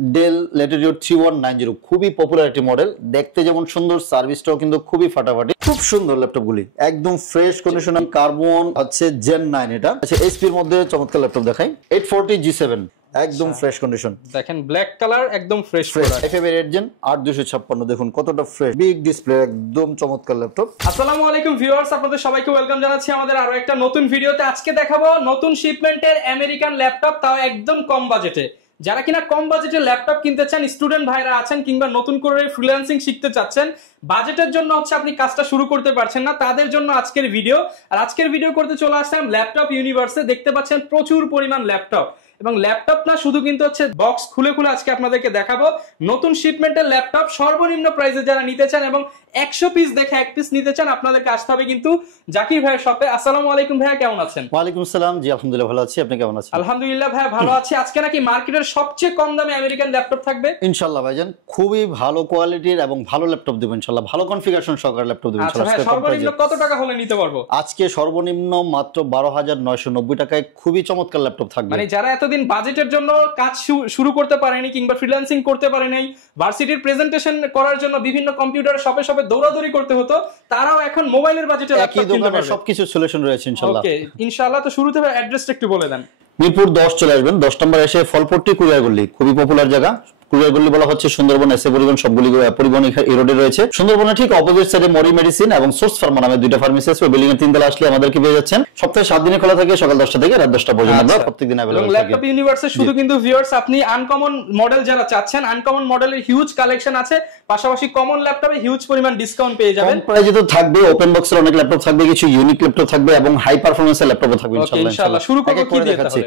Del Latitude 3190 খুবই popular একটি model, দেখতে যেমন সুন্দর, সার্ভিসটাও কিন্তু খুবই ফাটাফাটি। খুব সুন্দর ল্যাপটপগুলি, একদম ফ্রেশ কন্ডিশন, কার্বন হচ্ছে জেন 9। এটা আচ্ছা এইচপি এর মধ্যে চমৎকার ল্যাপটপ দেখাই, 840 G7 একদম ফ্রেশ কন্ডিশন। দেখেন ব্ল্যাক কালার একদম ফ্রেশ এফএম এর 8 জেন 8256, দেখুন কতটা ফ্রেশ, বিগ ডিসপ্লে, একদম চমৎকার ল্যাপটপ। আসসালামু আলাইকুম ভিউয়ার্স, আপনাদের সবাইকে ওয়েলকাম জানাচ্ছি আমাদের আরো একটা নতুন ভিডিওতে। আজকে দেখাবো নতুন শিপমেন্টের আমেরিকান ল্যাপটপ, তাও একদম কম বাজেটে। যারা কিনা কম বাজেটে ল্যাপটপ কিনতে চান, স্টুডেন্ট ভাইরা আছেন কিংবা নতুন করে ফ্রিল্যান্সিং শিখতে চাচ্ছেন, বাজেটের জন্য হচ্ছে আপনি কাজটা শুরু করতে পারছেন না, তাদের জন্য আজকের ভিডিও। আর আজকের ভিডিও করতে চলে আসলাম ল্যাপটপ ইউনিভার্সে। দেখতে পাচ্ছেন প্রচুর পরিমাণ ল্যাপটপ, এবং ল্যাপটপ না শুধু কিন্তু হচ্ছে বক্স খুলে খুলে আজকে আপনাদেরকে দেখাবো নতুন শিপমেন্টের ল্যাপটপ সর্বনিম্ন প্রাইসে যারা নিতে চান এবং 100 পিস দেখে 1 পিস নিতে চান, আপনাদেরকে আসতে হবে কিন্তু জাকির ভাইয়ের শপে। আসসালামু আলাইকুম ভাইয়া, কেমন আছেন? ওয়ালাইকুম আসসালাম, জি আলহামদুলিল্লাহ ভালো আছি, আপনি কেমন আছেন? আলহামদুলিল্লাহ ভাইয়া ভালো আছি। আজকে নাকি মার্কেটের সবচেয়ে কম দামে আমেরিকান ল্যাপটপ থাকবে ইনশাআল্লাহ ভাইজান, খুবই ভালো কোয়ালিটির এবং ভালো ল্যাপটপ দেব ইনশাআল্লাহ, ভালো কনফিগারেশন সহকারে ল্যাপটপ দেব ইনশাআল্লাহ। আচ্ছা, সর্বনিম্ন কত টাকা হলে নিতে পারবো? আজকে সর্বনিম্ন মাত্র 12990 টাকায় খুবই চমৎকার ল্যাপটপ থাকবে। মানে যারা এতদিন বাজেটের জন্য কাজ শুরু করতে পারেনি কিংবা ফ্রিল্যান্সিং করতে পারে নাই, ভার্সিটির প্রেজেন্টেশন করার জন্য বিভিন্ন কম্পিউটার শপে শপে দৌড়াদৌড়ি করতে হতো, তারাও এখন মোবাইলের বাজেটে ল্যাপটপ কিনতে পারবে। সবকিছু সলিউশন রয়েছে ইনশাআল্লাহ। ওকে ইনশাআল্লাহ। তো শুরুতে অ্যাড্রেসটা একটু বলে দেন। মিরপুর 10 চলে আসবেন, 10 নম্বর এসে ফলপট্টি কুরিয়ার গলি, খুবই পপুলার জায়গা। কুরিয়ার গলি বলা হচ্ছে সুন্দরবন, এসে পরিবহন, সবগুলি পরিবহন এই রোডে রয়েছে। সুন্দরবনের ঠিক অপোজিট সাইডে মরি মেডিসিন এবং সোর্স ফার্মা নামে দুইটা ফার্মেসি আছে। বিল্ডিং এর 3 তলা আসলে আমাদেরকে পেয়ে যাচ্ছেন। সপ্তাহে 7 দিনে খোলা থাকে, সকাল 10টা থেকে রাত 10টা পর্যন্ত আমরা প্রত্যেকদিন अवेलेबल থাকি। ল্যাপটপ ইউনিভার্সে শুধু কিন্তু ভিউয়ার্স আপনি আনকমন মডেল যারা চাচ্ছেন, আনকমন মডেলের হিউজ কালেকশন আছে, পাশাপাশি কমন ল্যাপটপে হিউজ পরিমাণ ডিসকাউন্ট পেয়ে যাবেন। কম প্রাইসে তো থাকবে, ওপেন বক্সের অনেক ল্যাপটপ থাকবে, কিছু ইউনিক ল্যাপটপ থাকবে এবং হাই পারফরম্যান্সের ল্যাপটপও থাকবে ইনশাআল্লাহ। শুরু করব কি দিয়ে দেখাচ্ছি।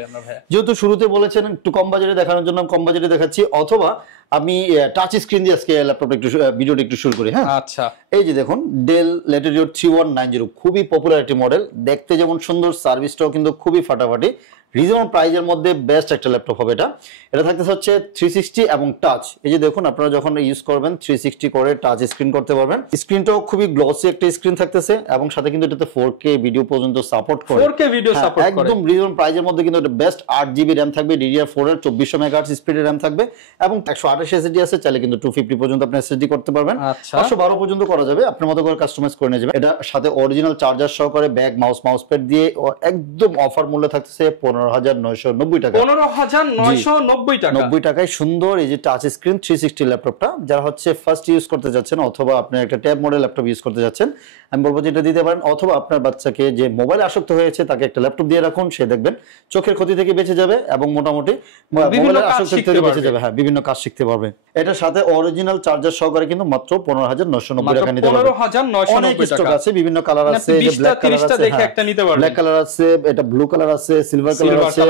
যেহেতু শুরুতে বলেছেন একটু কম বাজেটে দেখানোর জন্য কম বাজেটে দেখাচ্ছি, অথবা আমি টাচ স্ক্রিন দিয়ে আজকে ল্যাপটপটা একটু ভিডিওটা একটু শুরু করি। হ্যাঁ আচ্ছা, এই যে দেখুন ডেল ল্যাটিটিউড 3190 খুবই পপুলার একটি মডেল, দেখতে যেমন সুন্দর, সার্ভিসটাও কিন্তু খুবই ফাটাফাটি। রিজনেবল প্রাইজের মধ্যে বেস্ট একটা ল্যাপটপ হবে এটা। এটা থাকতেছে হচ্ছে 360 এবং টাচ। এই যে দেখুন আপনারা যখন ইউজ করবেন 360 করে টাচ স্ক্রিন করতে পারবেন। স্ক্রিনটাও খুবই গ্লসি একটা স্ক্রিন থাকতেছে এবং সাথে কিন্তু এটাতে 4K ভিডিও পর্যন্ত সাপোর্ট করে, 4K ভিডিও সাপোর্ট করে। একদম রিজনেবল প্রাইজের মধ্যে কিন্তু এটা বেস্ট 8GB র‍্যাম থাকবে, DDR4 এর 2400 মেগাহার্টজ স্পিডের র‍্যাম থাকবে এবং 128 SSD আছে, চাইলে কিন্তু 250 পর্যন্ত আপনি SSD করতে পারবেন। 512 পর্যন্ত করা যাবে, আপনার মতো করে কাস্টমাইজ করে নিয়ে যাবেন। এটা সাথে অরিজিনাল চার্জার সহকারে ব্যাগ, মাউস প্যাড দিয়ে একদম অফার মূল্যে থাকতেছে 15990 টাকা। 15990 টাকা, 90 টাকায় সুন্দর এই যে টাচ স্ক্রিন 360 ল্যাপটপটা যারা হচ্ছে ফার্স্ট ইউজ করতে যাচ্ছেন, অথবা আপনি একটা ট্যাব মডেল ল্যাপটপ ইউজ করতে যাচ্ছেন, আমি বলবো যে এটা দিতে পারেন। অথবা আপনার বাচ্চাকে যে মোবাইল আসক্ত হয়েছে তাকে একটা ল্যাপটপ দিয়ে রাখুন, সে দেখবেন চোখের ক্ষতি থেকে বেঁচে যাবে এবং মোটামুটি মোবাইলের আসক্তি থেকে বেঁচে যাবে। হ্যাঁ, বিভিন্ন কাজ শিখতে পারবে। এটার সাথে অরিজিনাল চার্জার সহকারে কিন্তু মাত্র 15990 টাকা নিতে পারবেন। 15990 টাকা আছে, বিভিন্ন কালার আছে, যে ব্ল্যাক কালার আছে, দেখে একটা নিতে পারবেন, ব্ল্যাক কালার আছে, এটা ব্লু কালার আছে, সিলভার কালার আছে,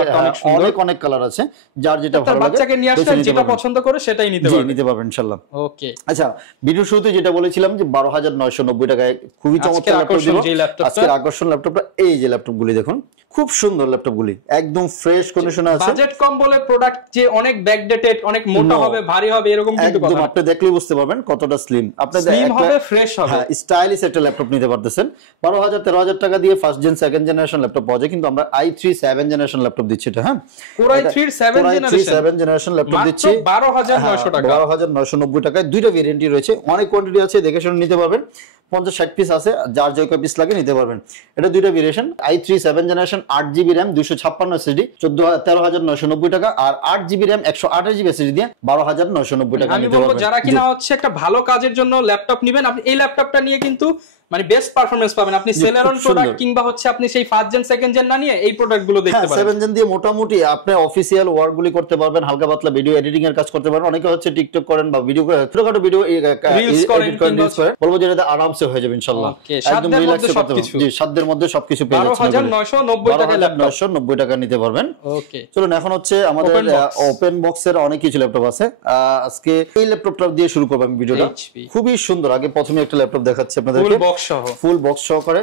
অনেক কালার আছে, যার যেটা ভালো লাগে বাচ্চাকে নিয়ে আসলে যেটা পছন্দ করে সেটাই নিতে পারবেন ইনশাআল্লাহ। ওকে আচ্ছা, ভিডিও শুরুতে যেটা বলেছিলাম যে 12990 টাকায় খুবই চমৎকার ল্যাপটপ দিব। আজকের আকর্ষণ ল্যাপটপটা এই যে ল্যাপটপগুলি দেখুন, খুব সুন্দর ল্যাপটপগুলি, একদম ফ্রেশ কন্ডিশনে আছে। বাজেট কম বলে প্রোডাক্ট যে অনেক ব্যাকডেটেড, অনেক মোটা হবে, ভারী হবে এরকম কিন্তু কথা না। আপনি দেখলেই বুঝতে পারবেন কতটা স্লিম, আপনি স্লিম হবে, ফ্রেশ হবে, হ্যাঁ স্টাইলিশ একটা ল্যাপটপ নিতে পারতেছেন। 12000-13000 টাকা দিয়ে first gen second generation laptop পাওয়া যায়, কিন্তু আমরা i3 7 জেনারেশন ল্যাপটপ দিচ্ছি এটা। হ্যাঁ, Core i3 7 জেনারেশন ল্যাপটপ দিচ্ছি 12900 টাকা, 12990 টাকায়। দুইটা ভেরিয়েন্টই রয়েছে, অনেক কোয়ান্টিটি আছে, দেখে শুনে নিতে পারবেন। 50-60 পিস আছে, যার যে কয় পিস লাগে নিতে পারবেন। এটা দুইটা variation, i3 7 generation 8GB RAM 256 SSD 13990 টাকা, আর 8GB RAM 128GB SSD দিয়ে 12990 টাকা আমি নিতে বলবো পারবেন। যারা কিনা হচ্ছে একটা ভালো কাজের জন্য ল্যাপটপ নেবেন, আপনি এই ল্যাপটপটা নিয়ে কিন্তু মানে বেস্ট পারফরম্যান্স পাবেন। আপনি সেলারন প্রোডাক্ট কিংবা হচ্ছে আপনি সেই ফার্স্ট জেন সেকেন্ড জেন না নিয়ে এই প্রোডাক্ট গুলো দেখতে পারেন। 7 জেন দিয়ে মোটামুটি আপনি অফিসিয়াল ওয়ার্ক গুলি করতে পারবেন, হালকা পাতলা ভিডিও এডিটিং এর কাজ করতে পারবেন। অনেকে হচ্ছে টিকটক করেন বা ভিডিও করে ছোটখাটো ভিডিও এডিট করেন, বলবো যে এটা আরামসে হয়ে যাবে ইনশাআল্লাহ। একদম রিল্যাক্সে করতে পারবেন। জি, সাধ্যের মধ্যে সবকিছু পেয়ে যাচ্ছেন। 12990 টাকা ল্যাপটপ, 12990 টাকা নিতে পারবেন। ওকে চলুন এখন হচ্ছে আমাদের ওপেন বক্সের অনেক কিছু ল্যাপটপ আছে। আজকে এই ল্যাপটপটা দিয়ে শুরু করব আমি ভিডিওটা। খুবই সুন্দর, আগে প্রথমে একটা ল্যাপটপ দেখাচ্ছি আপনাদেরকে, ফুল বক্স সহকারে।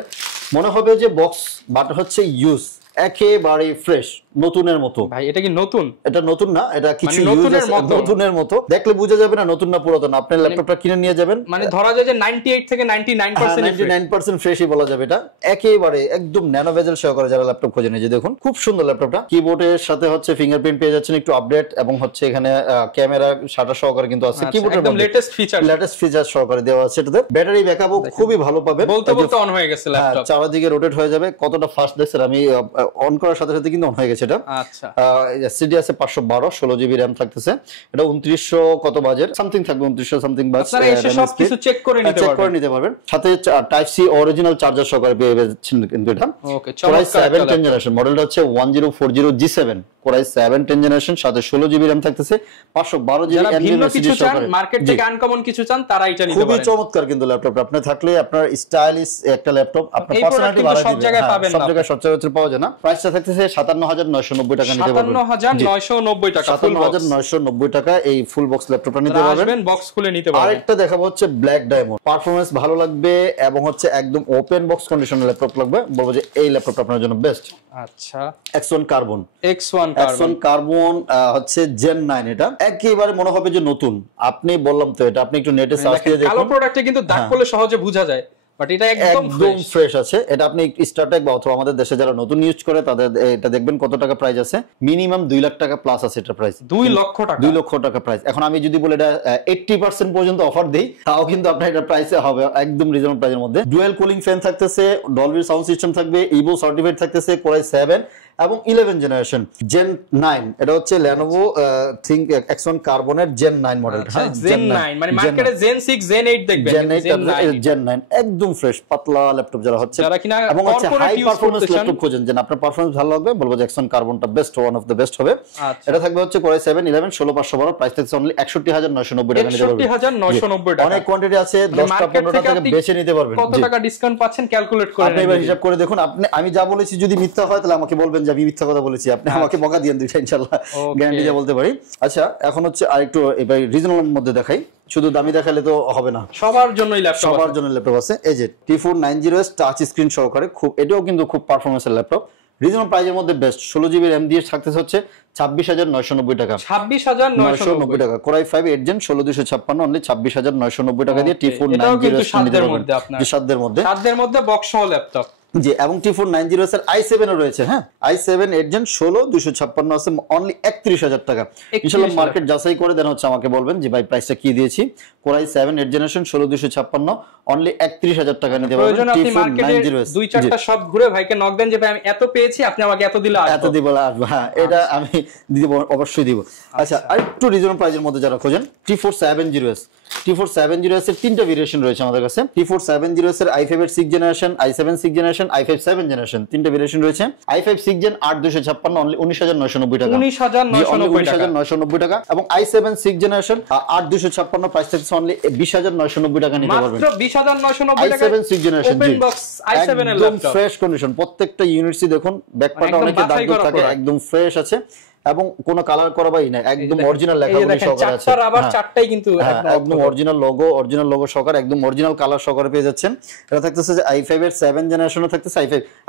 মনে হবে যে বক্স বাট হচ্ছে ইউজ, একেবারে ফ্রেশ, নতুনের মতো। ভাই এটা কি নতুন? এটা নতুন না, এটা কিছু নতুনের মতো, দেখলে বোঝা যাবে না নতুন না পুরাতন। আপনি ল্যাপটপটা কিনে নিয়ে যাবেন, মানে ধরা যায় যে 98 থেকে 99% ফ্রেশই বলা যাবে। এটা একেবারে একদম ন্যানো বেজেল সহকারে যারা ল্যাপটপ খোঁজেন, এই যে দেখুন খুব সুন্দর ল্যাপটপটা। কিবোর্ডের সাথে হচ্ছে ফিঙ্গারপ্রিন্ট পেয়ে যাচ্ছেন, একটু আপডেট, এবং হচ্ছে এখানে ক্যামেরা শাটার সহকারে কিন্তু আছে। কিবোর্ডের একদম লেটেস্ট ফিচার সহকারে দেওয়া আছে। এটাতে ব্যাটারি ব্যাকআপও খুবই ভালো পাবেন। বলতে অন হয়ে গেছে ল্যাপটপ, চারদিকে রোটেট হয়ে যাবে। কতটা ফাস্ট দেখছেন, আমি অন করার সাথে সাথে কিন্তু অন হয়ে গেছে এটা। আচ্ছা, এসএসডি আছে 512, 16GB RAM থাকতেছে। এটা 2900 কত বাজেট সামথিং থাকবে, 2900 সামথিং বাজেট। আপনারা এসে সবকিছু চেক করে নিতে পারবেন। সাথে টাইপ সি অরিজিনাল চার্জার সহকারে পেয়ে যাচ্ছেন কিন্তু এটা। ওকে, Core i7 10th জেনারেশন, মডেলটা হচ্ছে 1040G7, Core i7 10th generation, সাথে 16GB RAM থাকতেছে, 512GB যারা ভিন্ন কিছু চান, মার্কেট থেকে আনকমন কিছু চান, তারা এটা নিতে পারেন। খুবই চমৎকার কিন্তু ল্যাপটপটা আপনি থাকলে আপনার স্টাইলিশ একটা ল্যাপটপ, আপনার পার্সোনালিটি বাড়ায় দিবে। সব জায়গায় পাবেন না, সব জায়গায় সচরাচর পাওয়া যায় না। প্রাইসটা থাকতেছে 57990 টাকা নিতে পারবেন। 57990 টাকা, 57990 টাকা এই ফুল বক্স ল্যাপটপটা নিতে পারবেন। আসবেন বক্স খুলে নিতে পারবেন। আরেকটা দেখাবো হচ্ছে ব্ল্যাক ডায়মন্ড, পারফরম্যান্স ভালো লাগবে এবং হচ্ছে একদম ওপেন বক্স কন্ডিশনের ল্যাপটপ লাগবে, বলবো যে এই ল্যাপটপটা আপনার জন্য বেস্ট। আচ্ছা, X1 কার্বন, X1 কার্বন হচ্ছে Gen 9, এটা একেবারে মনে হবে যে নতুন। আপনি বললাম তো, এটা আপনি একটু নেটে সার্চ দিয়ে দেখুন, কালো প্রোডাক্টে কিন্তু দাগ পড়লে সহজে বোঝা যায়, বাট এটা একদম ফ্রেশ আছে। এটা আপনি স্টারটেক বা অথবা আমাদের দেশে যারা নতুন ইউজ করে তাদের এটা দেখবেন কত টাকা প্রাইস আছে, মিনিমাম 2 লাখ টাকা প্লাস আছে এটা প্রাইস, 2 লক্ষ টাকা, 2 লক্ষ টাকা প্রাইস। এখন আমি যদি বলে এটা 80% পর্যন্ত অফার দেই, তাও কিন্তু আপনার এটা প্রাইসে হবে একদম রিজনেবল প্রাইসের মধ্যে। ডুয়াল কুলিং ফ্যান থাকতেছে, ডলবি সাউন্ড সিস্টেম থাকবে, ইভো সার্টিফাইড থাকতেছে, Core i7 এবং 11 জেনারেশন Gen 9। এটা হচ্ছে Lenovo Think X1 কার্বনের Gen 9 মডেল। হ্যাঁ, Gen 9 মানে মার্কেটে Gen 6 Gen 8 দেখবেন, Gen 9 একদম ফ্রেশ পাতলা ল্যাপটপ যারা হচ্ছে, যারা কিনা এবং হচ্ছে হাই পারফরম্যান্স ল্যাপটপ খোঁজেন, যে আপনার পারফরম্যান্স ভালো লাগবে, বলবো যে X1 কার্বনটা best, one of the best হবে। এটা থাকবে হচ্ছে Core i7 11 16512, প্রাইস থাকছে অনলি 61990 টাকা নিতে পারবেন। 61990 টাকা, অনেক কোয়ান্টিটি আছে, 10টা 15টা থেকে বেশি নিতে পারবেন। কত টাকা ডিসকাউন্ট পাচ্ছেন ক্যালকুলেট করে আপনি এবার হিসাব করে দেখুন। আমি যা বলেছি যদি মিথ্যা হয় তাহলে আমাকে বলবেন যে আমি মিথ্যা কথা বলেছি, আপনি আমাকে বকা দিয়েন দুইটা, ইনশাআল্লাহ গ্যারান্টি দিয়ে বলতে পারি। আচ্ছা, এখন হচ্ছে আরেকটু এবার রিজনেবল মধ্যে দেখাই, শুধু দামি দেখালে তো হবে না, সবার জন্যই ল্যাপটপ, সবার জন্য ল্যাপটপ আছে। এই যে T490S টাচ স্ক্রিন সহকারে, খুব এটাও কিন্তু খুব পারফরম্যান্সের ল্যাপটপ, রিজনেবল প্রাইসের মধ্যে বেস্ট। 16GB RAM দিয়ে থাকতেছে হচ্ছে 26990 টাকা, 26990 টাকা। Core i5 8 Gen 16256 অনলি 26990 টাকা দিয়ে T490S সাধ্যের মধ্যে, আপনার সাধ্যের মধ্যে বক্স সহ ল্যাপটপ। জি, এবং T490S এর i7 ও রয়েছে। হ্যাঁ, i7 8 Gen 16256 আছে অনলি 31000 টাকা। ইনশাআল্লাহ মার্কেট যাচাই করে দেন হচ্ছে আমাকে বলবেন যে ভাই প্রাইসটা কি দিয়েছি। Core i7 8 জেনারেশন 16256 অনলি 31000 টাকা নিতে পারবেন। প্রয়োজন আপনি মার্কেটে 2-4টা শপ ঘুরে ভাইকে নক দেন যে ভাই আমি এত পেয়েছি, আপনি আমাকে এত দিলে এত দিব। হ্যাঁ, এটা আমি দিব, অবশ্যই দিব। আচ্ছা, আরেকটু রিজনেবল প্রাইসের মধ্যে যারা খোঁজেন, T470S এর তিনটা ভেরিয়েশন রয়েছে আমাদের কাছে। T470S এর i5 এর 6 generation, i7 6 generation, i5 7 generation, তিনটা ভেরিয়েশন রয়েছে। i5 6 Gen 8256 অনলি 19990 টাকা, 19990 টাকা। এবং i7 6 জেনারেশন 8256 প্রাইস থাকছে অনলি 20990 টাকা নিতে পারবেন, মাত্র 20990 টাকা। i7 6 generation open box i7 এর ল্যাপটপ, ফ্রেশ কন্ডিশন, প্রত্যেকটা ইউনিটসি দেখুন, ব্যাকপার্টে অনেকে দাগ থাকে, একদম ফ্রেশ আছে এবং কোনো কালার করা বাই না, একদম অরিজিনাল লেখাগুলো সহকারে আছে। চারটা আবার চারটাই কিন্তু একদম অরিজিনাল লোগো সহকারে, একদম অরিজিনাল কালার সহকারে পেয়ে যাচ্ছেন। এটা থাকতেছে যে i5 এর 7 জেনারেশনও থাকতেছে,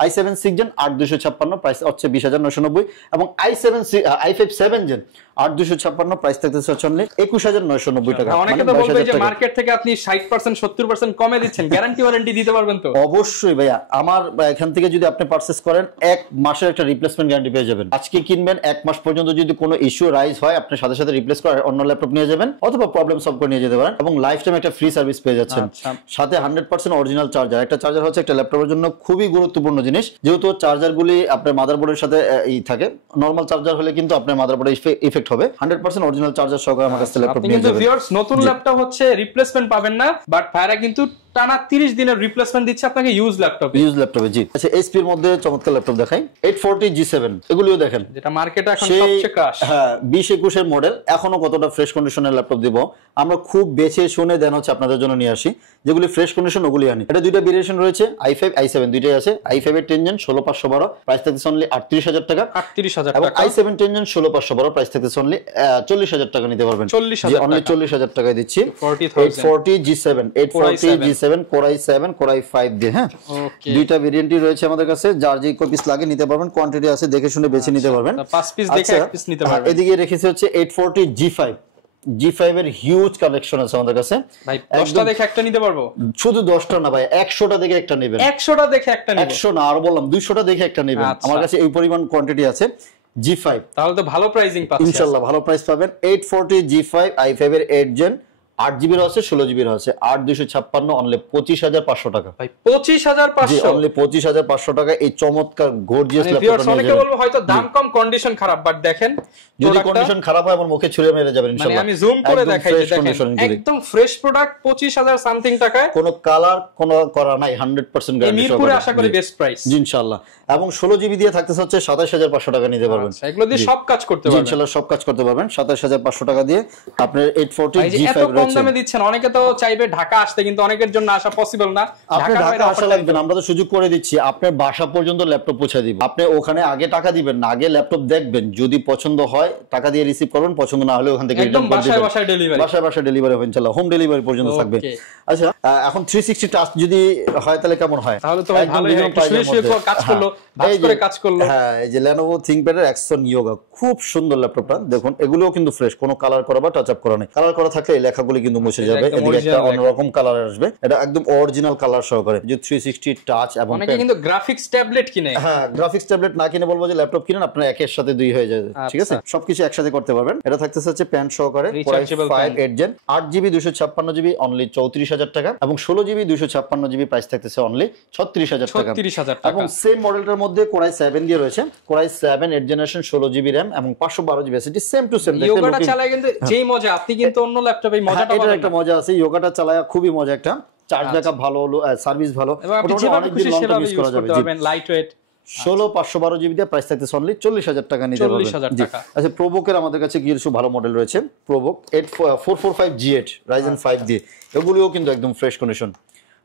i7 6 Gen 8256 প্রাইস হচ্ছে 20990, এবং i5 7 Gen 8256 প্রাইস থাকতেছে হচ্ছে অনলি 21990 টাকা। অনেকে তো বলবে যে মার্কেট থেকে আপনি 60% 70% কমে দিচ্ছেন, গ্যারান্টি ওয়ারেন্টি দিতে পারবেন তো? অবশ্যই ভাইয়া, আমার এখান থেকে যদি আপনি পারচেজ করেন 1 মাসের একটা রিপ্লেসমেন্ট গ্যারান্টি পেয়ে যাবেন। আজকে কিনবেন, 1 মাস পর্যন্ত যদি কোনো ইস্যু রাইজ হয়, আপনি সাথে সাথে রিপ্লেস করে অন্য ল্যাপটপ নিয়ে যাবেন অথবা প্রবলেম সলভ করে নিয়ে যেতে পারেন, এবং লাইফ টাইম একটা ফ্রি সার্ভিস পেয়ে যাচ্ছেন। সাথে 100% অরিজিনাল চার্জার। একটা চার্জার হচ্ছে একটা ল্যাপটপের জন্য খুবই গুরুত্বপূর্ণ জিনিস, যেহেতু চার্জারগুলি আপনার মাদারবোর্ডের সাথে থাকে। নরমাল চার্জার হলে কিন্তু আপনার মাদারবোর্ডে ইফেক্ট হবে। 100% অরিজিনাল চার্জার সহকারে আমার কাছে ল্যাপটপ নিয়ে যাবেন। ভিউয়ার্স, নতুন ল্যাপটপ হচ্ছে রিপ্লেসমেন্ট পাবেন না, বাট ভাইরা কিন্তু টানা 30 দিনের রিপ্লেসমেন্ট দিচ্ছে আপনাকে ইউজ ল্যাপটপে। জি। আচ্ছা, HP এর মধ্যে চমৎকার ল্যাপটপ দেখাই, 840G7, এগুলিও দেখেন, যেটা মার্কেটে এখন সবচেয়ে ক্রাশ। হ্যাঁ, 2021 এর মডেল, এখনো কতটা ফ্রেশ কন্ডিশনের ল্যাপটপ দিব আমরা, খুব বেছে শুনে দেন হচ্ছে আপনাদের জন্য নিয়ে আসি, যেগুলি ফ্রেশ কন্ডিশন ওগুলি আনি। এটা দুইটা ভেরিয়েশন রয়েছে, i5 i7 দুইটাই আছে। i5 এর 10 Gen 16512 প্রাইস থাকছে অনলি 38000 টাকা, 38000 এবং টাকা। i7 10 Gen 16512 প্রাইস থাকছে অনলি 40000 টাকা নিতে পারবেন। 40000 অনলি 40000 টাকায় দিচ্ছি। 840G7 i7 Core i7 Core i5 দিয়ে, হ্যাঁ ওকে দুইটা ভেরিয়েন্টই রয়েছে আমাদের কাছে, যার যে পিস লাগে নিতে পারবেন, কোয়ান্টিটি আছে দেখে শুনে বেছে নিতে পারবেন। 5 পিস দেখে 1 পিস নিতে পারবেন। এদিকে রেখেছি হচ্ছে 840 G5 এর হিউজ কালেকশন আছে আমাদের কাছে ভাই 10টা দেখে একটা নিতে পারবো? শুধু 10টা না ভাই, 100টা দেখে একটা নেবেন। 100টা দেখে একটা নেব? 100 না, আর বললাম 200টা দেখে একটা নেবেন। আমার কাছে এই পরিমাণ কোয়ান্টিটি আছে। G5 তাহলে তো ভালো প্রাইসিং পাচ্ছেন ইনশাআল্লাহ, ভালো প্রাইস পাবেন। 840 G5 i5 এর 8 জেন 8GB এর আছে 16GB এর আছে 8256 অনলি 25500 টাকা। ভাই 25500? জি অনলি 25500 টাকা এই চমৎকার গর্জিয়াস ল্যাপটপটা নিয়ে অনেকে বলবো হয়তো দাম কম কন্ডিশন খারাপ, বাট দেখেন যদি কন্ডিশন খারাপ হয় আমার মুখে ছুঁড়ে মেরে যাবেন ইনশাআল্লাহ। মানে আমি জুম করে দেখাই যে দেখেন একদম ফ্রেশ প্রোডাক্ট 25000 সামথিং টাকায়, কোনো কালার কোনো করা নাই, 100% গ্যারান্টি সহকারে। মিরপুরে আশা করি বেস্ট প্রাইস জি ইনশাআল্লাহ। এবং 16GB দিয়ে থাকতেছে হচ্ছে 27500 টাকা নিতে পারবেন। আচ্ছা এগুলো দিয়ে সব কাজ করতে পারবেন ইনশাআল্লাহ, সব কাজ করতে পারবেন 27500 টাকা দিয়ে। আপনার 840 G5 এত কম রয়েছে। দামে দিচ্ছেন, অনেকে তো চাইবে ঢাকা আসতে, কিন্তু অনেকের জন্য আসা পসিবল না। আপনি ঢাকা আসা লাগবে না, আমরা তো সুযোগ করে দিচ্ছি, আপনার বাসা পর্যন্ত ল্যাপটপ পৌঁছে দিব। আপনি ওখানে আগে টাকা দিবেন না, আগে ল্যাপটপ দেখবেন, যদি পছন্দ হয় টাকা দিয়ে রিসিভ করবেন, পছন্দ না হলে ওখান থেকে একদম বাসায় ডেলিভারি, বাসায় ডেলিভারি হবে ইনশাআল্লাহ, হোম ডেলিভারি পর্যন্ত থাকবে। আচ্ছা এখন 360 টাচ যদি হয় তাহলে কেমন হয়? তাহলে তো ভাই ভালোই হয়, একটু শুয়ে কাজ করলো, ভাজ করে কাজ করলো। হ্যাঁ এই যে Lenovo ThinkPad এর Axon Yoga খুব সুন্দর ল্যাপটপটা দেখুন, এগুলোও কিন্তু ফ্রেশ, কোনো কালার করা বা টাচ আপ করা নেই। কালার করা থাকলে এই লেখাগুলি কিন্তু মুছে যাবে, এদিকে একটা অন্যরকম কালার আসবে, এটা একদম অরিজিনাল কালার সহকারে। যে 360 টাচ এবং অনেকে কিন্তু গ্রাফিক্স ট্যাবলেট কিনে, হ্যাঁ গ্রাফিক্স ট্যাবলেট না কিনে বলবো যে ল্যাপটপ কিনেন, আপনার একের সাথে দুই হয়ে যাবে, ঠিক আছে সবকিছু একসাথে করতে পারবেন। এটা থাকতেছে হচ্ছে প্যান সহকারে 5 8 জেন 8GB 256GB অনলি 34000 টাকা, এবং 16GB 256GB প্রাইস থাকতেছে অনলি 36000 টাকা। এবং সেম মডেলটার মধ্যে Core i7 দিয়ে রয়েছে, Core i7 8 generation 16GB RAM এবং 512GB SSD, same to same. ইয়োগাটা চালায় কিন্তু যেই মজা, আপনি কিন্তু অন্য ল্যাপটপে এই মজাটা পাবেন। এটার একটা মজা আছে, ইয়োগাটা চালায় খুবই মজা, একটা চার্জ ব্যাকআপ ভালো হলো, সার্ভিস ভালো, ওটা অনেক দিন লং টার্ম ইউজ করা যাবে। লাইট ওয়েট 16 512GB দিয়ে প্রাইস থাকতেছে অনলি 40000 টাকা নিতে পারবেন। আচ্ছা প্রোবুকের আমাদের কাছে কিছু ভালো মডেল রয়েছে, প্রোবুক 445 G8 Ryzen 5 দিয়ে, এগুলিও কিন্তু একদম ফ্রেশ কন্ডিশন।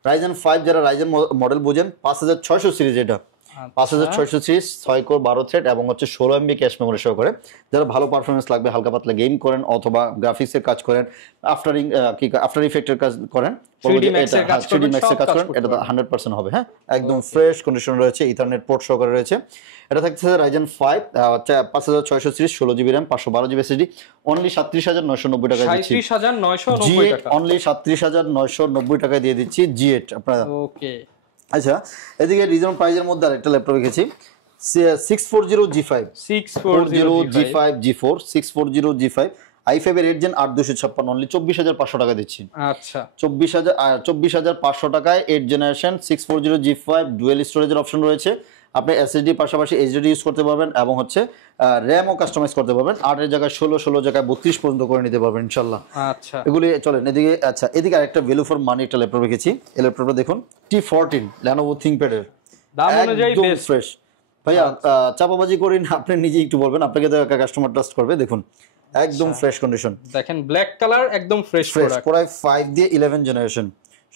Ryzen 5 যারা Ryzen মডেল বুঝেন 5600 সিরিজ, এটা 5600 সিরিজ 6 কোর 12 থ্রেড এবং হচ্ছে 16MB ক্যাশ মেমরি সহকারে। যারা ভালো পারফরম্যান্স লাগবে, হালকা পাতলা গেম করেন অথবা গ্রাফিক্সের কাজ করেন, আফটার ইফেক্টের কাজ করেন, 3D Max এর কাজ করেন, এটা 100% হবে। হ্যাঁ একদম ফ্রেশ কন্ডিশন রয়েছে, ইথারনেট পোর্ট সহকারে রয়েছে। এটা থাকছে Ryzen 5 5600 series 16GB RAM 512GB SSD only 37990 টাকা দিচ্ছি। 37990 টাকা অনলি 37990 টাকা দিয়ে দিচ্ছি G8 আপনারা। ওকে আচ্ছা এদিকে রিজনেবল প্রাইসের মধ্যে আরেকটা ল্যাপটপ রেখেছি 640 G5 G4 640 G5 i5 এর 8 জেন 8256 অনলি 24500 টাকা দিচ্ছি। আচ্ছা 24500 টাকায় 8 জেনারেশন 640 G5 ডুয়াল স্টোরেজের অপশন রয়েছে। আপনি এসএসডি পাশাপাশি এইচডিডি ইউজ করতে পারবেন এবং হচ্ছে র‍্যামও কাস্টমাইজ করতে পারবেন। 8 এর জায়গায় 16 জায়গায় 32 পর্যন্ত করে নিতে পারবেন ইনশাআল্লাহ। আচ্ছা এগুলি চলেন এদিকে। আচ্ছা এদিকে আরেকটা ভ্যালু ফর মানি একটা ল্যাপটপ রেখেছি। এই ল্যাপটপটা দেখুন T14 Lenovo ThinkPad এর, দাম অনুযায়ী বেস্ট ফ্রেশ। ভাইয়া চাপাবাজি করেন, আপনি নিজে একটু বলবেন, আপনাকে তো কাস্টমার ট্রাস্ট করবে। দেখুন একদম ফ্রেশ কন্ডিশন, দেখেন ব্ল্যাক কালার একদম ফ্রেশ প্রোডাক্ট। Core i5 দিয়ে 11 জেনারেশন,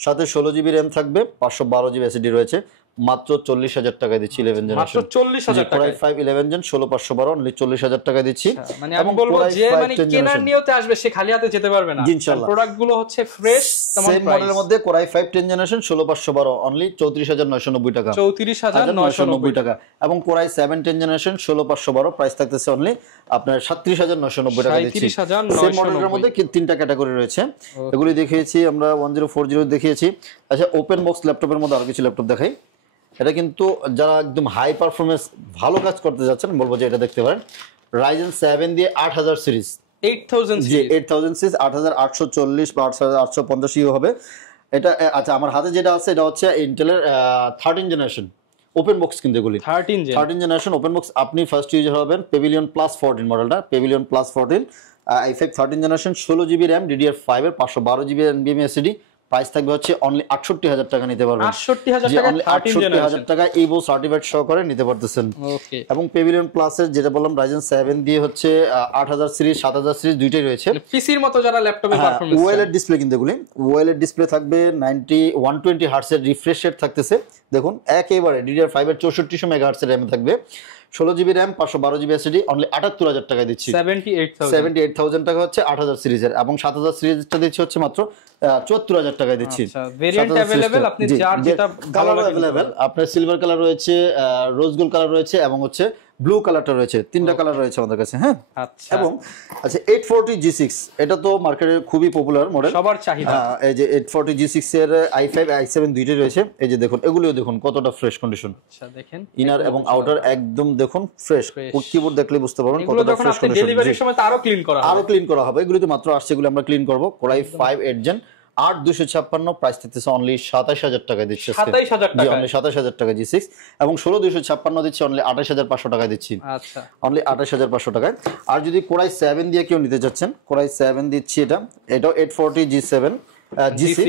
সাথে 16GB RAM থাকবে, 512GB SSD রয়েছে, মাত্র 40000 টাকা দিচ্ছি 11 জেনারেশন। মাত্র 40000 টাকা। Core i5 11 জেন 16512 অনলি 40000 টাকা দিচ্ছি। মানে আমি বলবো যে মানে কেনার নিয়তে আসবে সে খালি হাতে যেতে পারবে না। ইনশাআল্লাহ প্রোডাক্ট গুলো হচ্ছে ফ্রেশ, তেমন সেম মডেলের মধ্যে Core i5 10 জেনারেশন 16512 অনলি 34990 টাকা। 34990 টাকা। এবং Core i7 10 জেনারেশন 16512 প্রাইস থাকতেছে অনলি আপনার 37990 টাকা দিচ্ছি। সেম মডেলের মধ্যে তিনটা ক্যাটাগরি রয়েছে, এগুলি দেখিয়েছি আমরা 1040 দেখিয়েছি। আচ্ছা ওপেন বক্স ল্যাপটপের মধ্যে আরো কিছু ল্যাপটপ দেখাই। এটা কিন্তু যারা একদম হাই পারফরম্যান্স ভালো কাজ করতে যাচ্ছেন বলবো যে এটা দেখতে পারেন। Ryzen 7 দিয়ে 8000 সিরিজ 8000 সিরিজ 8840 বা 8850 ইউ হবে এটা। আচ্ছা আমার হাতে যেটা আছে এটা হচ্ছে ইন্টেলের 13 জেনারেশন ওপেন বক্স, কিন্তু এগুলি 13 জেনারেশন ওপেন বক্স। আপনি ফার্স্ট ইউজার হবেন Pavilion Plus 14 মডেলটা, Pavilion Plus 14 i5 13 generation 16GB RAM DDR5 এর 512GB NVMe SSD প্রাইস থাকবে হচ্ছে অনলি 68000 টাকা নিতে পারবেন। 68000 টাকা 68000 টাকা ইভো সার্টিফাইড সহকারে নিতে পারতেছেন। ওকে এবং Pavilion Plus এর যেটা বললাম Ryzen 7 দিয়ে হচ্ছে 8000 সিরিজ 7000 সিরিজ দুইটাই রয়েছে। পিসির মতো যারা ল্যাপটপে পারফরম্যান্স ওএলইডি ডিসপ্লে, কিন্তু এগুলি ওএলইডি ডিসপ্লে থাকবে 120 হার্টজ এর রিফ্রেশ রেট থাকতেছে। দেখুন একেবারে DDR5 এর 6400 মেগাহার্টজ এর RAM থাকবে, 16 GB RAM 512 GB SSD only 78000 টাকায় দিচ্ছি। 78000 টাকা হচ্ছে 8000 সিরিজের, এবং 7000 সিরিজটা দিচ্ছি হচ্ছে মাত্র 74000 টাকায় দিচ্ছি। ভেরিয়েন্ট अवेलेबल, আপনি যার যেটা কালার अवेलेबल, আপনার সিলভার কালার রয়েছে, রোজ গোল্ড কালার রয়েছে, এবং হচ্ছে ব্লু কালারটা রয়েছে, তিনটা কালার রয়েছে আমাদের কাছে। হ্যাঁ, আচ্ছা। এবং আচ্ছা 840 G6 এটা তো মার্কেটে খুবই পপুলার মডেল, সবার চাহিদা। এই যে 840 G6 এর i5 i7 দুইটাই রয়েছে। এই যে দেখুন, এগুলিও দেখুন কতটা ফ্রেশ কন্ডিশন। আচ্ছা দেখেন, ইনার এবং আউটার একদম দেখুন ফ্রেশ। কিবোর্ড দেখলে বুঝতে পারবেন এগুলো কতটা যখন ফ্রেশ আপনি কন্ডিশন। ডেলিভারির সময় তো আরো ক্লিন করা হবে, আরো ক্লিন করা হবে। এগুলো তো মাত্র আসছে, এগুলো আমরা ক্লিন করব। কোরাই 5 8 জেন 8256, প্রাইস দিতেছে অনলি 27000 টাকা দিচ্ছে। 27000 টাকা, অনলি 27000 টাকা G6, এবং 16256 দিচ্ছে অনলি 28500 টাকায় দিচ্ছি। আচ্ছা, অনলি 28500 টাকায়। আর যদি কোরাই 7 দিয়ে কেউ নিতে যাচ্ছেন, কোরাই 7 দিচ্ছি, এটাও 840 G7 G6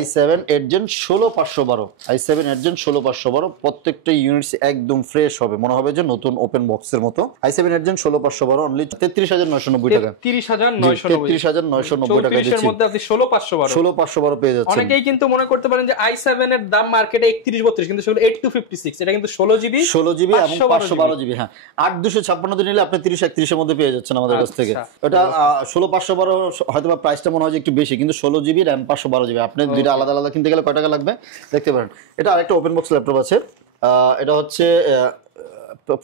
i7 8 gen 16512, i7 8 gen 16512, প্রত্যেকটা ইউনিটস একদম ফ্রেশ হবে, মনে হবে যে নতুন ওপেন বক্সের মতো। i7 8 জেন 16512 অনলি 33990 টাকা। 33990 টাকা দিচ্ছি। এর মধ্যে আপনি 16512 পেয়ে যাচ্ছেন। অনেকেই কিন্তু মনে করতে পারেন যে i7 এর দাম মার্কেটে 31 32, কিন্তু সেগুলো 8256, এটা কিন্তু 16 জিবি এবং 512 জিবি। হ্যাঁ, 8256 দিয়ে নিলে আপনি 30 31 এর মধ্যে পেয়ে যাচ্ছেন আমাদের কাছ থেকে। এটা 16512 হয়তো বা প্রাইসটা মনে হয় যে একটু বেশি, কিন্তু 16 জিবি র্যাম 512 জিবি, আপনি দুইটা আলাদা আলাদা কিনতে গেলে কয় টাকা লাগবে দেখতে পারেন। এটা আরেকটা ওপেন বক্স ল্যাপটপ আছে, এটা হচ্ছে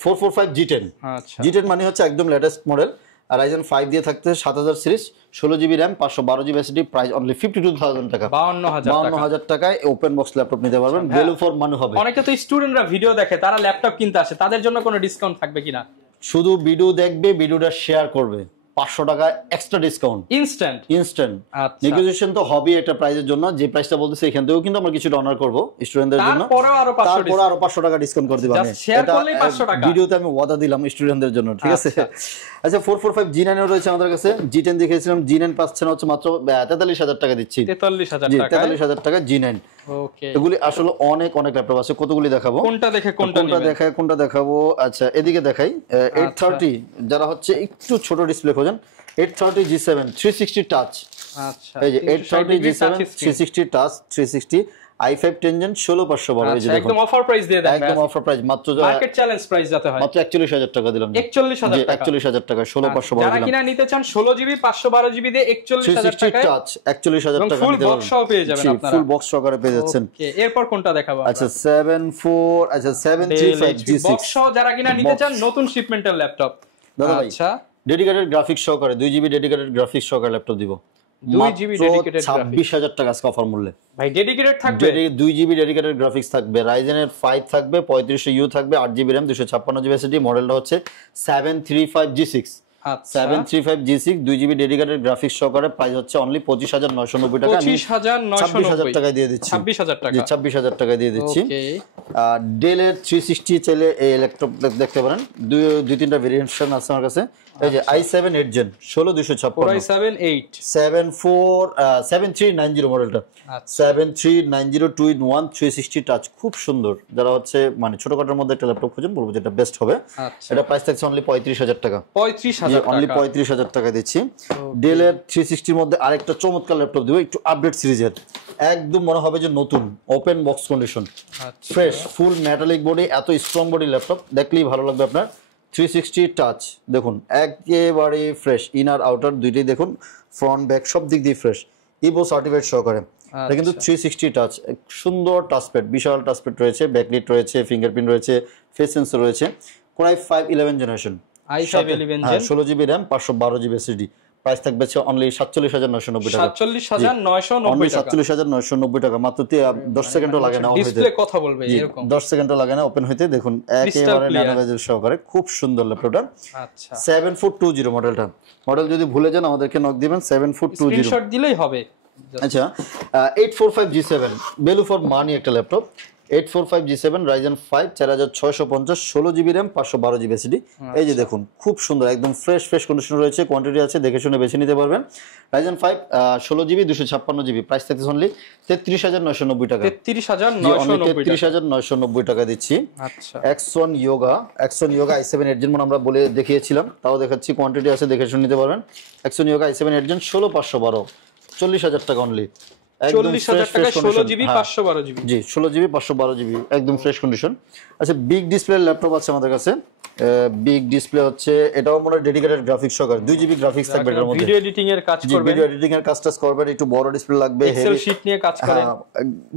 445 G10। আচ্ছা, G10 মানে হচ্ছে একদম লেটেস্ট মডেল। Ryzen 5 দিয়ে থাকতে 7000 series, 16 GB RAM 512 GB SSD, price only 52000 টাকা। 52000 টাকায় ওপেন বক্স ল্যাপটপ নিতে পারবেন, ভ্যালু ফর মানি হবে। অনেকে তো স্টুডেন্টরা ভিডিও দেখে, তারা ল্যাপটপ কিনতে আসে, তাদের জন্য কোনো ডিসকাউন্ট থাকবে কিনা? শুধু ভিডিও দেখবে, ভিডিওটা শেয়ার করবে, 500 টাকা এক্সট্রা ডিসকাউন্ট ইনস্ট্যান্ট। নেগোসিয়েশন তো হবে একটা প্রাইসের জন্য, যে প্রাইসটা বলতেছে এখান থেকেও কিন্তু আমরা কিছুটা অনার করব স্টুডেন্টদের জন্য, তারপরে আরো 500 টাকা ডিসকাউন্ট করে দিব। আমি এটা ভিডিওতে আমি ওয়াদা দিলাম স্টুডেন্টদের জন্য, ঠিক আছে? আচ্ছা 445 G9 এর রয়েছে আমাদের কাছে। G10 দেখিয়েছিলাম, G9 পাচ্ছেন হচ্ছে মাত্র 43000 টাকা দিচ্ছি। 43000 টাকা G9। ওকে, এগুলি আসলে অনেক ল্যাপটপ আছে, কতগুলি দেখাবো, কোনটা দেখাবো? আচ্ছা এদিকে দেখাই। 830 যারা হচ্ছে একটু ছোট ডিসপ্লে খোঁজেন, 830 G7 360 টাচ। আচ্ছা, এই যে 830 G7 360 টাচ 360 i5 10 জেন 16512। এই যে দেখুন একদম অফার প্রাইস দিয়ে দেন, একদম অফার প্রাইস, মাত্র মার্কেট চ্যালেঞ্জ প্রাইস যাতে হয়, মাত্র 41000 টাকা দিলাম। 41000 টাকা 16512 যারা কিনা নিতে চান 16 জিবি 512 জিবি দিয়ে 41000 টাকায় টাচ 41000 টাকা ফুল বক্স সহ পেয়ে যাবেন আপনারা, ফুল বক্স সহকারে পেয়ে যাচ্ছেন। ওকে, এরপর কোনটা দেখাবো? আচ্ছা 735 G6 বক্স সহ যারা কিনা নিতে চান নতুন শিপমেন্টের ল্যাপটপ। আচ্ছা, ডেডিকেটেড গ্রাফিক্স সহকারে 2 জিবি ডেডিকেটেড গ্রাফিক্স সহকারে ল্যাপটপ দিব, 2 জিবি ডেডিকেটেড 26000 টাকা আজকে অফার মূল্যে। ভাই ডেডিকেটেড থাকবে, 2 জিবি ডেডিকেটেড গ্রাফিক্স থাকবে, Ryzen এর 5 থাকবে, 3500U থাকবে, 8 জিবি RAM 256 জিবি SSD, মডেলটা হচ্ছে 735 G6। আচ্ছা 735 G6 2 জিবি ডেডিকেটেড গ্রাফিক্স সহকারে, প্রাইস হচ্ছে অনলি 25990 টাকা। 26000 টাকায় দিয়ে দিচ্ছি, 26000 টাকা, 26000 টাকায় দিয়ে দিচ্ছি। ওকে, ডেল এর 360 চাইলে এই ল্যাপটপ দেখতে পারেন, দুই তিনটা ভেরিয়েশন আছে আমার কাছে। এই যে i7 8 জেন 16256 7390 মডেলটা, 7390 2-in-1 360 টাচ, খুব সুন্দর। যারা হচ্ছে মানে ছোটখাটোর মধ্যে একটা ল্যাপটপ খুঁজেন, বলবো যেটা বেস্ট হবে। এটা প্রাইস থাকছে অনলি 35000 টাকা। 35000 টাকা দিচ্ছি। ডেল এর 360 এর মধ্যে আরেকটা চমৎকার ল্যাপটপ দিব, একটু আপডেট সিরিজের, একদম মনে হবে যে নতুন, ওপেন বক্স কন্ডিশন, ফ্রেশ, ফুল মেটালিক বডি, এত স্ট্রং বডি ল্যাপটপ, দেখলেই ভালো লাগবে আপনার। 360 টাচ দেখুন, একেবারে ফ্রেশ, ইনার আউটার দুইটাই দেখুন, ফ্রন্ট ব্যাক সব দিক দিয়ে ফ্রেশ, ইভো সার্টিফাইড সহকারে। এটা কিন্তু 360 টাচ, সুন্দর টাচপ্যাড, বিশাল টাচপ্যাড রয়েছে, ব্যাকলিট রয়েছে, ফিঙ্গারপ্রিন্ট রয়েছে, ফেস সেন্সর রয়েছে। Core i 5 11 generation, i5 11 gen, 16 GB RAM 512 GB SSD, price থাকবে অনলি 47990 টাকা। 47990 টাকা মাত্র। 10 সেকেন্ডও লাগে না, ডিসপ্লে কথা বলবে এরকম, 10 সেকেন্ডও লাগে না ওপেন হইতে। দেখুন একেবারে ন্যানো বেজেল সহকারে, খুব সুন্দর ল্যাপটপটা। আচ্ছা 7420 মডেলটা, মডেল যদি ভুলে যান আমাদেরকে নক দিবেন, 7420 স্ক্রিনশট দিলেই হবে। আচ্ছা 845 G7 ভ্যালু ফর মানি একটা laptop, 845 G7 Ryzen 5 4650 16 GB RAM 512 GB SSD। এই যে দেখুন খুব সুন্দর, একদম ফ্রেশ কন্ডিশন রয়েছে, কোয়ান্টিটি আছে, দেখে শুনে বেছে নিতে পারবেন। Ryzen 5 16 জিবি 256 জিবি, প্রাইস থাকছে অনলি 33990 টাকা। 33990 টাকা দিচ্ছি। আচ্ছা Axon Yoga i7 8 জেন আমরা বলে দেখিয়েছিলাম, তাও দেখাচ্ছি, কোয়ান্টিটি আছে, দেখে শুনে নিতে পারবেন। Axon Yoga i7 8 জেন 16512 40000 টাকা অনলি। 40,000 টাকায় 16 জিবি 512 জিবি। জি 16 জিবি 512 জিবি একদম ফ্রেশ কন্ডিশন। আচ্ছা বিগ ডিসপ্লে ল্যাপটপ আছে আমাদের কাছে। বিগ ডিসপ্লে হচ্ছে এটাও মনে ডেডিকেটেড গ্রাফিক্স সহকারে 2 জিবি গ্রাফিক্স থাকবে এর মধ্যে। ভিডিও এডিটিং এর কাজ করবেন, ভিডিও এডিটিং এর কাজটা করবেন, একটু বড় ডিসপ্লে লাগবে, এক্সেল শীট নিয়ে কাজ করেন,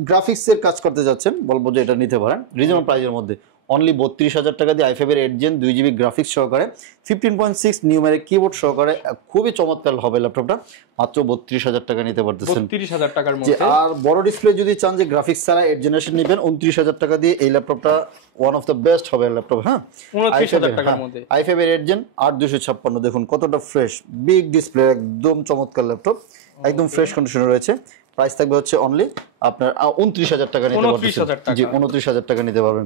গ্রাফিক্স এর কাজ করতে যাচ্ছেন, বলবো যে এটা নিতে পারেন রিজনেবল প্রাইসের মধ্যে। অনলি 32,000 টাকা দিয়ে i5 এর 8 জেন 2 জিবি গ্রাফিক্স সহকারে 15.6 নিউমেরিক কিবোর্ড সহকারে খুবই চমৎকার হবে ল্যাপটপটা। মাত্র 32,000 টাকা নিতে পারতেছেন। 32,000 টাকার যে মধ্যে। আর বড় ডিসপ্লে যদি চান যে গ্রাফিক্স ছাড়া 8 জেনারেশন নেবেন 29,000 টাকা দিয়ে এই ল্যাপটপটা ওয়ান অফ দ্য বেস্ট হবে ল্যাপটপ। হ্যাঁ 29,000 টাকার মধ্যে i5 এর 8 জেন 8256 দেখুন কতটা ফ্রেশ, বিগ ডিসপ্লে, একদম চমৎকার ল্যাপটপ, একদম ফ্রেশ কন্ডিশনে রয়েছে। প্রাইস থাকবে হচ্ছে অনলি আপনার 29,000 টাকা নিতে পারবেন। জি 29,000 টাকা নিতে পারবেন।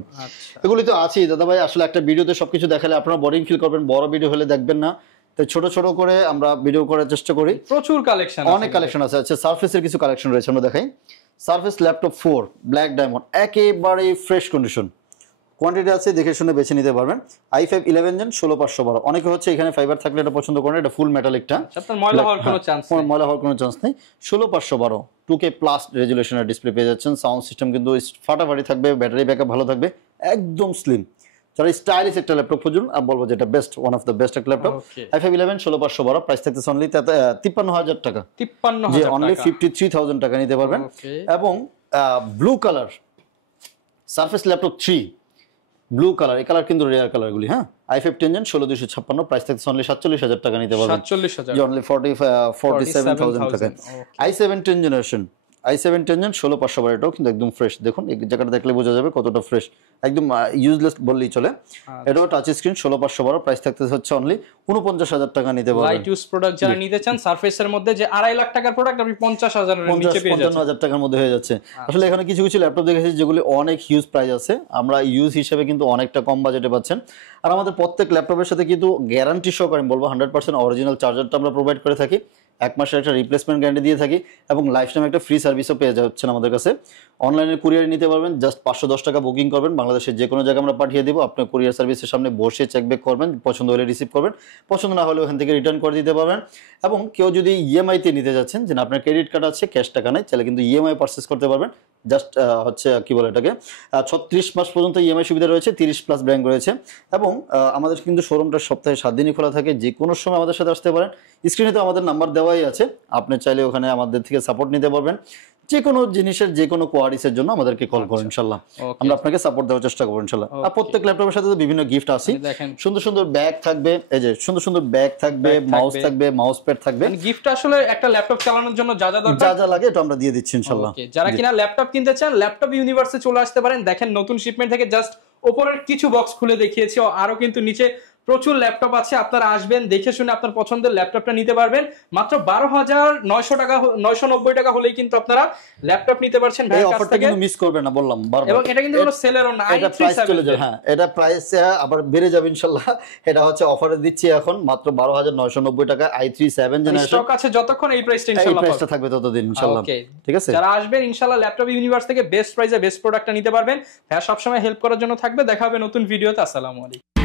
এগুলি তো আছেই দাদা ভাই, আসলে একটা ভিডিওতে সবকিছু দেখালে আপনারা বোরিং ফিল করবেন, বড় ভিডিও হলে দেখবেন না, তাই ছোট ছোট করে আমরা ভিডিও করার চেষ্টা করি। প্রচুর কালেকশন, অনেক কালেকশন আছে। আচ্ছা সারফেসের কিছু কালেকশন রয়েছে, আমরা দেখাই। সারফেস ল্যাপটপ 4 ব্ল্যাক ডায়মন্ড একেবারে ফ্রেশ কন্ডিশন, কোয়ান্টিটি আছে দেখে শুনে বেছে নিতে পারবেন। i5 11 gen 16512। অনেকে হচ্ছে এখানে ফাইবার থাকলে এটা পছন্দ করেন, এটা ফুল মেটালিকটা, আপনার ময়লা হওয়ার কোনো চান্স নেই, ময়লা হওয়ার কোনো চান্স নেই। 16512 2K প্লাস রেজুলেশনের ডিসপ্লে পেয়ে যাচ্ছেন। সাউন্ড সিস্টেম কিন্তু ফাটাফাটি থাকবে, ব্যাটারি ব্যাকআপ ভালো থাকবে, একদম স্লিম। যারা স্টাইলিশ একটা ল্যাপটপ খুঁজুন আমি বলবো যে এটা best, one of the best একটা ল্যাপটপ। i5 11 16512 প্রাইস থাকতেছে অনলি 53,000 টাকা। 53,000 জি টাকা, অনলি 53,000 টাকা নিতে পারবেন। এবং blue colour surface laptop 3 blue colour, এই কালার কিন্তু রেয়ার কালারগুলি। হ্যাঁ i5 10 জেন 16256 প্রাইস থাকছে অনলি 47,000 টাকা নিতে পারবেন। 47,000 জি অনলি 47,000 টাকা। i7 10 জেনারেশন i7 10 জেন 16512 এটাও কিন্তু একদম ফ্রেশ, দেখুন এই জায়গাটা দেখলে বোঝা যাবে কতটা ফ্রেশ, একদম ইউজলেস বললেই চলে। এটাও টাচ স্ক্রিন 16512 প্রাইস থাকতেছে হচ্ছে অনলি 49,000 টাকা নিতে পারবেন। লাইট ইউজ প্রোডাক্ট যারা নিতে চান সারফেসের মধ্যে যে 2.5 লাখ টাকার প্রোডাক্ট আপনি 50,000 এর নিচে পেয়ে যাচ্ছেন, 55,000 টাকার মধ্যে হয়ে যাচ্ছে। আসলে এখানে কিছু কিছু ল্যাপটপ দেখেছি যেগুলি অনেক হিউজ প্রাইস আছে, আমরা ইউজ হিসেবে কিন্তু অনেকটা কম বাজেটে পাচ্ছেন। আর আমাদের প্রত্যেক ল্যাপটপের সাথে কিন্তু গ্যারান্টি সহকারে বলবো 100% অরিজিনাল চার্জারটা আমরা প্রোভাইড করে থাকি, 1 মাসের একটা রিপ্লেসমেন্ট গ্যারান্টি দিয়ে থাকি, এবং লাইফ টাইম একটা ফ্রি সার্ভিসও পেয়ে যাচ্ছেন আমাদের কাছে। অনলাইনে কুরিয়ার নিতে পারবেন, জাস্ট 510 টাকা বুকিং করবেন, বাংলাদেশের যে কোনো জায়গায় আমরা পাঠিয়ে দেবো। আপনি কুরিয়ার সার্ভিসের সামনে বসে চেক ব্যাক করবেন, পছন্দ হলে রিসিভ করবেন, পছন্দ না হলে ওখান থেকে রিটার্ন করে দিতে পারবেন। এবং কেউ যদি ইএমআইতে নিতে যাচ্ছেন, যে আপনার ক্রেডিট কার্ড আছে ক্যাশ টাকা নেই, তাহলে কিন্তু ইএমআই পারচেস করতে পারবেন। জাস্ট হচ্ছে কি বলে এটাকে 36 মাস পর্যন্ত ইএমআই সুবিধা রয়েছে, 30+ ব্যাংক রয়েছে। এবং আমাদের কিন্তু শোরুমটা সপ্তাহে 7 দিনই খোলা থাকে, যে কোনো সময় আমাদের সাথে আসতে পারেন। স্ক্রিনে তো আমাদের নাম্বার দেওয়াই আছে, আপনি চাইলে ওখানে আমাদের থেকে সাপোর্ট নিতে পারবেন। যে কোনো জিনিসের যে কোনো কোয়ারিসের জন্য আমাদেরকে কল করুন, ইনশাআল্লাহ আমরা আপনাকে সাপোর্ট দেওয়ার চেষ্টা করব ইনশাআল্লাহ। আর প্রত্যেক ল্যাপটপের সাথে তো বিভিন্ন গিফট আছে, সুন্দর সুন্দর ব্যাগ থাকবে, এই যে সুন্দর সুন্দর ব্যাগ থাকবে, মাউস থাকবে, মাউস প্যাড থাকবে। গিফট আসলে একটা ল্যাপটপ চালানোর জন্য যা যা দরকার, যা যা লাগে এটা আমরা দিয়ে দিচ্ছি ইনশাআল্লাহ। যারা কিনা ল্যাপটপ কিনতে চান ল্যাপটপ ইউনিভার্সে চলে আসতে পারেন। দেখেন নতুন শিপমেন্ট থেকে জাস্ট উপরের কিছু বক্স খুলে দেখিয়েছি, আরো কিন্তু নিচে প্রচুর ল্যাপটপ আছে, আপনারা আসবেন দেখে শুনে আপনার পছন্দের ল্যাপটপটা নিতে পারবেন। মাত্র 12,900 টাকা 990 টাকা হলেই কিন্তু আপনারা ল্যাপটপ নিতে পারছেন ভাইয়ের কাছ থেকে। কিন্তু মিস করবেন না, বললাম বারবার। এবং এটা কিন্তু কোনো সেলেরও না, এটা প্রাইস চলে যাবে। হ্যাঁ এটা প্রাইস আবার বেড়ে যাবে ইনশাআল্লাহ। এটা হচ্ছে অফারে দিচ্ছি এখন মাত্র 12,990 টাকা i3 7 জেনারেশন। স্টক আছে যতক্ষণ এই প্রাইসটা ইনশাআল্লাহ থাকবে ততদিন ইনশাআল্লাহ। ঠিক আছে, যারা আসবেন ইনশাআল্লাহ ল্যাপটপ ইউনিভার্স থেকে বেস্ট প্রাইসে বেস্ট প্রোডাক্টটা নিতে পারবেন। হ্যাঁ সবসময় হেল্প করার জন্য থাকবে। দেখা হবে নতুন ভিডিওতে। আসসালামু আলাইকুম।